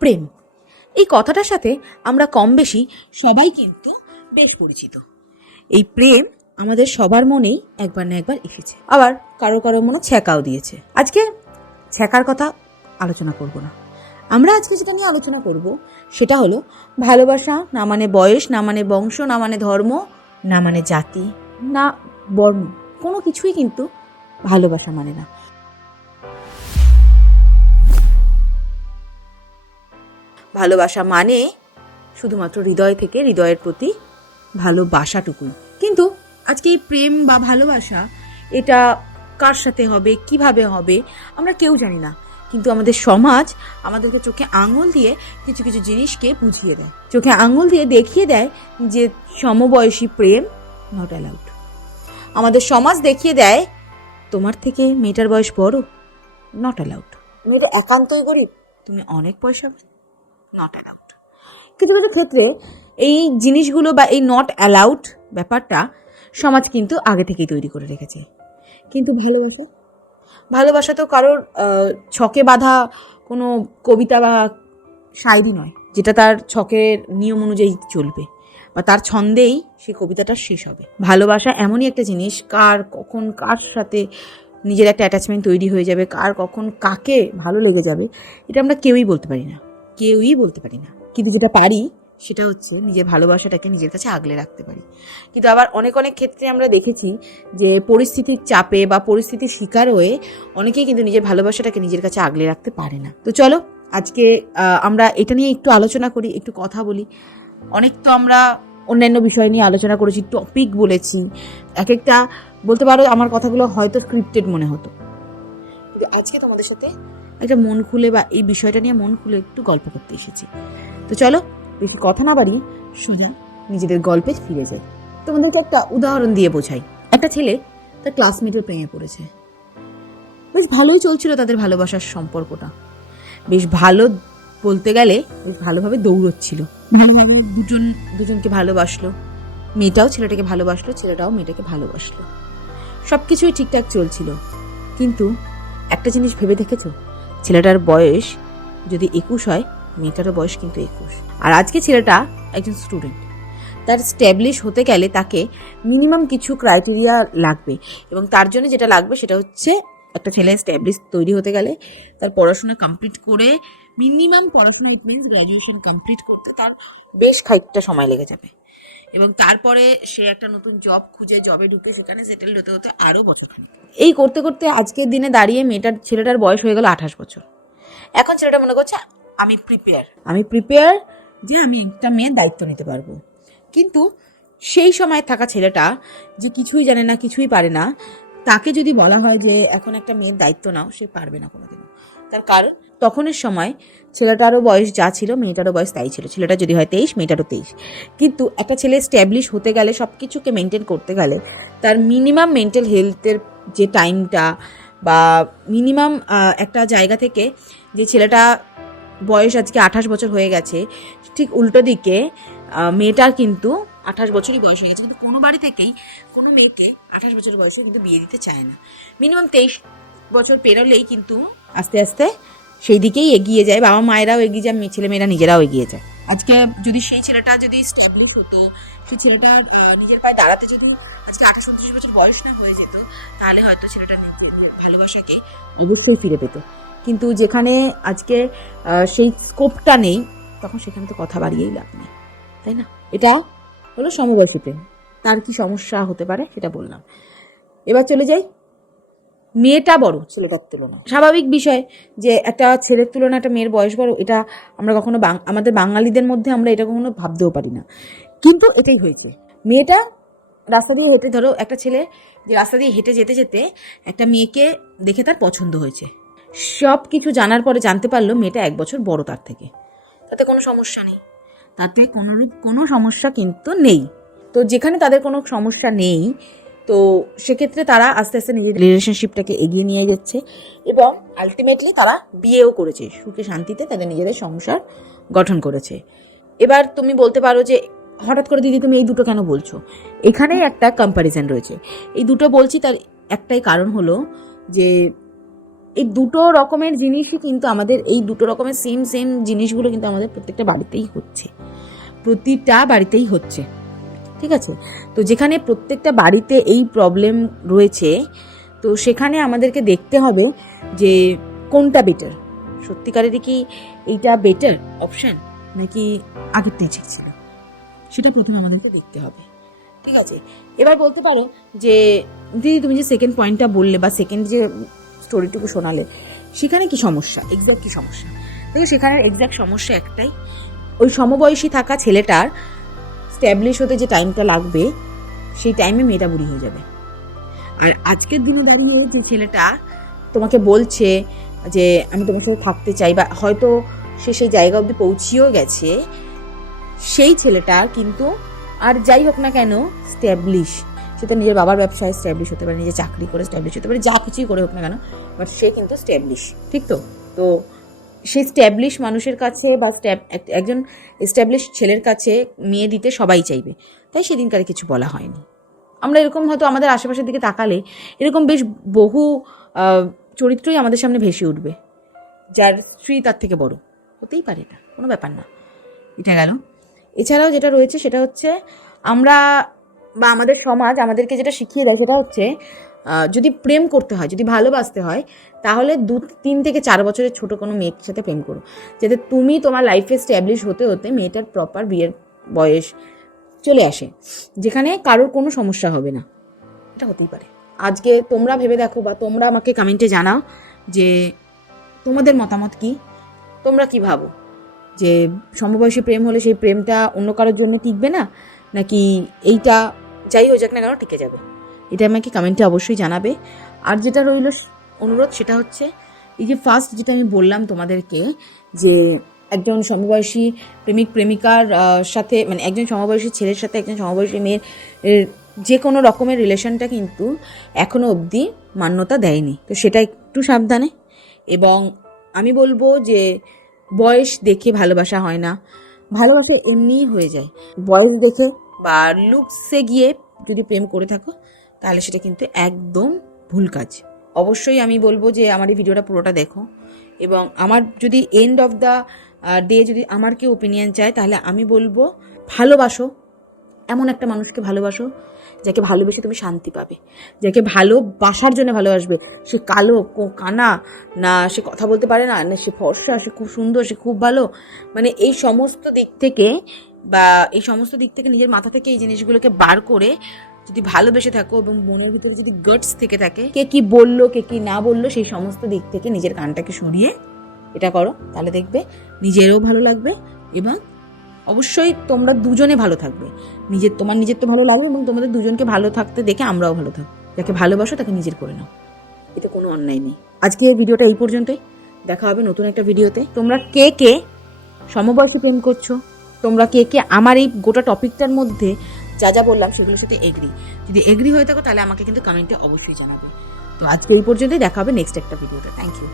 প্রেম, এই কথাটার সাথে আমরা কম বেশি সবাই কিন্তু বেশ পরিচিত। এই প্রেম আমাদের সবার মনেই একবার না একবার এসেছে, আবার কারো কারো মনে ছ্যাঁকাও দিয়েছে। আজকে ছ্যাঁকার কথা আলোচনা করব না, আমরা আজকে যেটা নিয়ে আলোচনা করব সেটা হলো ভালোবাসা না মানে বয়স, না মানে বংশ, না মানে ধর্ম, না মানে জাতি, না বর্ণ, কোনো কিছুই কিন্তু ভালোবাসা মানে না। ভালোবাসা মানে শুধুমাত্র হৃদয় থেকে হৃদয়ের প্রতি ভালোবাসাটুকুই। কিন্তু আজকে এই প্রেম বা ভালোবাসা এটা কার সাথে হবে, কিভাবে হবে, আমরা কেউ জানি না। কিন্তু আমাদের সমাজ আমাদেরকে চোখে আঙুল দিয়ে কিছু কিছু জিনিসকে বুঝিয়ে দেয়, চোখে আঙুল দিয়ে দেখিয়ে দেয় যে সমবয়সী প্রেম নট অ্যালাউড। আমাদের সমাজ দেখিয়ে দেয় তোমার থেকে মেয়েটার বয়স বড়, নট অ্যালাউড। মেয়েটা একান্তই গরিব, তুমি অনেক পয়সা, নট অ্যালাউড। কিছু কিছু ক্ষেত্রে এই জিনিসগুলো বা এই নট অ্যালাউড ব্যাপারটা সমাজ কিন্তু আগে থেকেই তৈরি করে রেখেছে। কিন্তু ভালোবাসা তো কারোর ছকে বাঁধা কোনো কবিতা বা শায়রি নয়, যেটা তার ছকের নিয়ম অনুযায়ী চলবে বা তার ছন্দেই সেই কবিতাটা শেষ হবে। ভালোবাসা এমনই একটা জিনিস, কার কখন কার সাথে নিজের একটা অ্যাটাচমেন্ট তৈরি হয়ে যাবে, কার কখন কাকে ভালো লেগে যাবে, এটা আমরা কেউই বলতে পারি না, কিন্তু যেটা পারি সেটা হচ্ছে নিজের ভালোবাসাটাকে নিজের কাছে আগলে রাখতে পারি। কিন্তু আবার অনেক অনেক ক্ষেত্রে আমরা দেখেছি যে পরিস্থিতির চাপে বা পরিস্থিতির শিকার হয়ে অনেকেই কিন্তু নিজের ভালোবাসাটাকে নিজের কাছে আগলে রাখতে পারে না। তো চলো আজকে আমরা এটা নিয়ে একটু আলোচনা করি, একটু কথা বলি। অনেক তো আমরা অন্যান্য বিষয় নিয়ে আলোচনা করেছি, টপিক বলেছি, এক একটা বলতে পারো আমার কথাগুলো হয়তো স্ক্রিপ্টেড মনে হতো, কিন্তু আজকে তোমাদের সাথে একটা মন খুলে বা এই বিষয়টা নিয়ে মন খুলে একটু গল্প করতে এসেছি। তো চলো বেশি কথা না বাড়িয়ে সোজা নিজেদের গল্পে ফিরে যাই। তোমাদেরকে একটা উদাহরণ দিয়ে বোঝাই। একটা ছেলে তার ক্লাসমেটের প্রেমে পড়েছে, বেশ ভালোই চলছিল তাদের ভালোবাসার সম্পর্কটা, বেশ ভালো বলতে গেলে বেশ ভালোভাবে দৌড়চ্ছিল, দুজনকে ভালোবাসলো, মেয়েটাও ছেলেটাকে ভালোবাসলো, ছেলেটাও মেয়েটাকে ভালোবাসলো, সবকিছুই ঠিকঠাক চলছিল। কিন্তু একটা জিনিস ভেবে দেখেছো, ছেলেটার বয়স যদি 21 হয়, মেয়েটারও বয়স কিন্তু 21। আর আজকে ছেলেটা একজন স্টুডেন্ট, তার স্ট্যাবলিশ হতে গেলে তাকে মিনিমাম কিছু ক্রাইটেরিয়া লাগবে, এবং তার জন্য যেটা লাগবে সেটা হচ্ছে একটা ছেলে স্ট্যাবলিশ তৈরি হতে গেলে তার পড়াশোনা কমপ্লিট করে, মিনিমাম পড়াশোনা ইট মিনস গ্র্যাজুয়েশন কমপ্লিট করতে তার বেশ খানিকটা সময় লেগে যাবে, এবং তারপরে সে একটা নতুন জব খুঁজে জবে ঢুকে সেখানে সেটেল হতে হতে আরও বছরখানেক। এই করতে করতে আজকের দিনে দাঁড়িয়ে ছেলেটার বয়স হয়ে গেল 28 বছর। এখন ছেলেটা মনে করছে আমি প্রিপেয়ার যে আমি একটা মেয়ের দায়িত্ব নিতে পারবো। কিন্তু সেই সময় থাকা ছেলেটা যে কিছুই জানে না, কিছুই পারে না, তাকে যদি বলা হয় যে এখন একটা মেয়ের দায়িত্ব নাও, সে পারবে না কোনোদিনও। তার কারণ তখনের সময় ছেলেটারও বয়স যা ছিল, মেয়েটারও বয়স তাই ছিল। ছেলেটা যদি হয় 23, মেয়েটারও 23। কিন্তু একটা ছেলে স্ট্যাবলিশ হতে গেলে, সব কিছুকে মেনটেন করতে গেলে তার মিনিমাম মেন্টাল হেলথের যে টাইমটা বা মিনিমাম একটা জায়গা থেকে, যে ছেলেটা বয়স আজকে 28 বছর হয়ে গেছে, ঠিক উল্টো দিকে মেয়েটার কিন্তু 28 বছরই বয়স হয়ে গেছে, কিন্তু কোনো বাড়ি থেকেই কোনো মেয়েকে 28 বছর বয়সে কিন্তু বিয়ে দিতে চায় না। মিনিমাম 23 বছর পেরোলেই কিন্তু আস্তে আস্তে সেই দিকেই এগিয়ে যায়, বাবা মায়েরাও এগিয়ে যায়, ছেলেমেয়েরা নিজেরাও এগিয়ে যায়। আজকে যদি সেই ছেলেটা যদি স্ট্যাবলিশ হতো, সেই ছেলেটা নিজের পায়ে দাঁড়াতে যদি আজকে 28-29 বছর বয়স না হয়ে যেত, তাহলে হয়তো ছেলেটা ভালোবাসাকে অবশ্যই ফিরে পেত। কিন্তু যেখানে আজকে সেই স্কোপটা নেই, তখন সেখানে তো কথা বাড়িয়েই লাভ নেই, তাই না? এটা হলো সমবয়সী প্রেম। তার কি সমস্যা হতে পারে সেটা বললাম। এবার চলে যাই, মেয়েটা বড় ছেলেটার তুলনায়। স্বাভাবিক বিষয় যে একটা ছেলের তুলনায় একটা মেয়ের বয়স বড়, এটা আমরা কখনো আমাদের বাঙালিদের মধ্যে আমরা এটা কখনো ভাবতেও পারি না, কিন্তু এটাই হয়েছে। মেয়েটা রাস্তা দিয়ে হেঁটে, ধরো একটা ছেলে যে রাস্তা দিয়ে হেঁটে যেতে যেতে একটা মেয়েকে দেখে তার পছন্দ হয়েছে, সব কিছু জানার পরে জানতে পারলো মেয়েটা 1 বছর বড় তার থেকে, তাতে কোনো সমস্যা নেই, তাতে কোনোরূপ কোনো সমস্যা কিন্তু নেই। তো যেখানে তাদের কোনো সমস্যা নেই, তো সেক্ষেত্রে তারা আস্তে আস্তে নিজের রিলেশনশিপটাকে এগিয়ে নিয়ে যাচ্ছে, এবং আলটিমেটলি তারা বিয়েও করেছে, সুখে শান্তিতে তাদের নিজেদের সংসার গঠন করেছে। এবার তুমি বলতে পারো যে হঠাৎ করে দিদি তুমি এই দুটো কেন বলছো? এখানেই একটা কম্প্যারিজন রয়েছে। এই দুটো বলছি তার একটাই কারণ হলো যে এই দুটো রকমের জিনিসই কিন্তু আমাদের, এই দুটো রকমের সেম জিনিসগুলো কিন্তু আমাদের প্রত্যেকটা বাড়িতেই হচ্ছে, প্রতিটা বাড়িতেই হচ্ছে, ঠিক আছে? তো যেখানে প্রত্যেকটা বাড়িতে এই প্রবলেম রয়েছে, তো সেখানে আমাদেরকে দেখতে হবে যে কোনটা বেটার, সত্যিকারেরই কি এইটা বেটার অপশান নাকি আগেরটাই ঠিক ছিল, সেটা প্রথমে আমাদেরকে দেখতে হবে, ঠিক আছে? এবার বলতে পারো যে দিদি তুমি যে সেকেন্ড পয়েন্টটা বললে বা সেকেন্ড যে স্টোরিটুকু শোনালে, সেখানে কি সমস্যা, এক্স্যাক্ট কি সমস্যা? দেখো সেখানে এক্স্যাক্ট সমস্যা একটাই, ওই সমবয়সী থাকা ছেলেটার স্ট্যাবলিশ হতে যে টাইমটা লাগবে, সেই টাইমে মেয়েটা বুড়ি হয়ে যাবে। আর আজকের দিনে দাঁড়িয়ে যে ছেলেটা তোমাকে বলছে যে আমি তোমার সাথে থাকতে চাই, বা হয়তো সে সেই জায়গা অবধি পৌঁছিয়েও গেছে, সেই ছেলেটার কিন্তু আর যাই হোক না কেন স্ট্যাবলিশ, সেটা নিজের বাবার ব্যবসায় স্ট্যাবলিশ হতে পারে, নিজে চাকরি করে স্ট্যাবলিশ হতে পারে, যা কিছুই করে হোক না কেন, বাট সে কিন্তু স্ট্যাবলিশ, ঠিক তো? তো সেই স্ট্যাবলিশ মানুষের কাছে বা একজন এস্টাবলিশ ছেলের কাছে মেয়ে দিতে সবাই চাইবে, তাই সেদিনকার কিছু বলা হয়নি। আমরা এরকম হয়তো আমাদের আশেপাশের দিকে তাকালে এরকম বেশ বহু চরিত্রই আমাদের সামনে ভেসে উঠবে, যার স্ত্রী তার থেকে বড় হতেই পারে, না কোনো ব্যাপার না, এটা গেল। এছাড়াও যেটা রয়েছে সেটা হচ্ছে আমরা বা আমাদের সমাজ আমাদেরকে যেটা শিখিয়ে দেয় সেটা হচ্ছে যদি প্রেম করতে হয়, যদি ভালোবাসতে হয়, তাহলে 2-3 থেকে 4 বছরের ছোট কোনো মেয়ের সাথে প্রেম করো, যাতে তুমি তোমার লাইফে স্ট্যাবলিশ হতে হতে মেয়েটার প্রপার বিয়ের বয়স চলে আসে, যেখানে কারোর কোনো সমস্যা হবে না। এটা হতেই পারে। আজকে তোমরা ভেবে দেখো বা তোমরা আমাকে কমেন্টে জানাও যে তোমাদের মতামত কি, তোমরা কি ভাবো যে সমবয়সী প্রেম হলে সেই প্রেমটা অন্য কারোর জন্য টিকবে না, নাকি এইটা যাই হয়ে যাক না কেন টিকে যাবে? এটা আমাকে কমেন্টে অবশ্যই জানাবে। আর যেটা রইল অনুরোধ সেটা হচ্ছে এই যে ফার্স্ট যেটা আমি বললাম তোমাদেরকে, যে একজন সমবয়সী প্রেমিক প্রেমিকার সাথে, মানে একজন সমবয়সী ছেলের সাথে একজন সমবয়সী মেয়ের যে কোনো রকমের রিলেশনটা কিন্তু এখনও অবধি মান্যতা দেয়নি, তো সেটা একটু সাবধানে। এবং আমি বলবো যে বয়স দেখে ভালোবাসা হয় না, ভালোবাসা এমনিই হয়ে যায়। বয়স দেখে বা লুকসে গিয়ে যদি প্রেম করে থাকো তাহলে সেটা কিন্তু একদম ভুল কাজ। অবশ্যই আমি বলবো যে আমার এই ভিডিওটা পুরোটা দেখো, এবং আমার যদি এন্ড অফ দ্য ডে যদি আমার কেউ ওপিনিয়ন চায়, তাহলে আমি বলবো ভালোবাসো, এমন একটা মানুষকে ভালোবাসো যাকে ভালোবেসে তুমি শান্তি পাবে, যাকে ভালোবাসার জন্য ভালোবাসবে। সে কালো কানা না, সে কথা বলতে পারে না, না সে ফর্সা, সে খুব সুন্দর, সে খুব ভালো, মানে এই সমস্ত দিক থেকে নিজের মাথা থেকে এই জিনিসগুলোকে বার করে যদি ভালোবেসে থাকো এবং মনের ভিতরে যদি গাটস থেকে থাকে, কে কি বললো কে কি না বললো সেই সমস্ত দিক থেকে নিজের কানটাকে সরিয়ে এটা করো, তাহলে দেখবে নিজেরও ভালো লাগবে এবং অবশ্যই তোমরা দুজনে ভালো থাকবে। তোমার নিজের তো ভালো লাগবে এবং তোমাদের দুজনকে ভালো থাকতে দেখে আমরাও ভালো থাকবো। যাকে ভালোবাসো তাকে নিজের করে নাও, এটা কোনো অন্যায় নেই। আজকে এই ভিডিওটা এই পর্যন্তই, দেখা হবে নতুন একটা ভিডিওতে। তোমরা কে কে সমবয়সী প্রেম করছো, তোমরা কে কে আমার এই গোটা টপিকটার মধ্যে যা যা বললাম সেগুলোর সাথে এগ্রি, যদি এগ্রি হয়ে থাকো তাহলে আমাকে কিন্তু কমেন্টে অবশ্যই জানাবে। তো আজকে এই পর্যন্তই, দেখা হবে নেক্সট একটা ভিডিওতে। Thank you.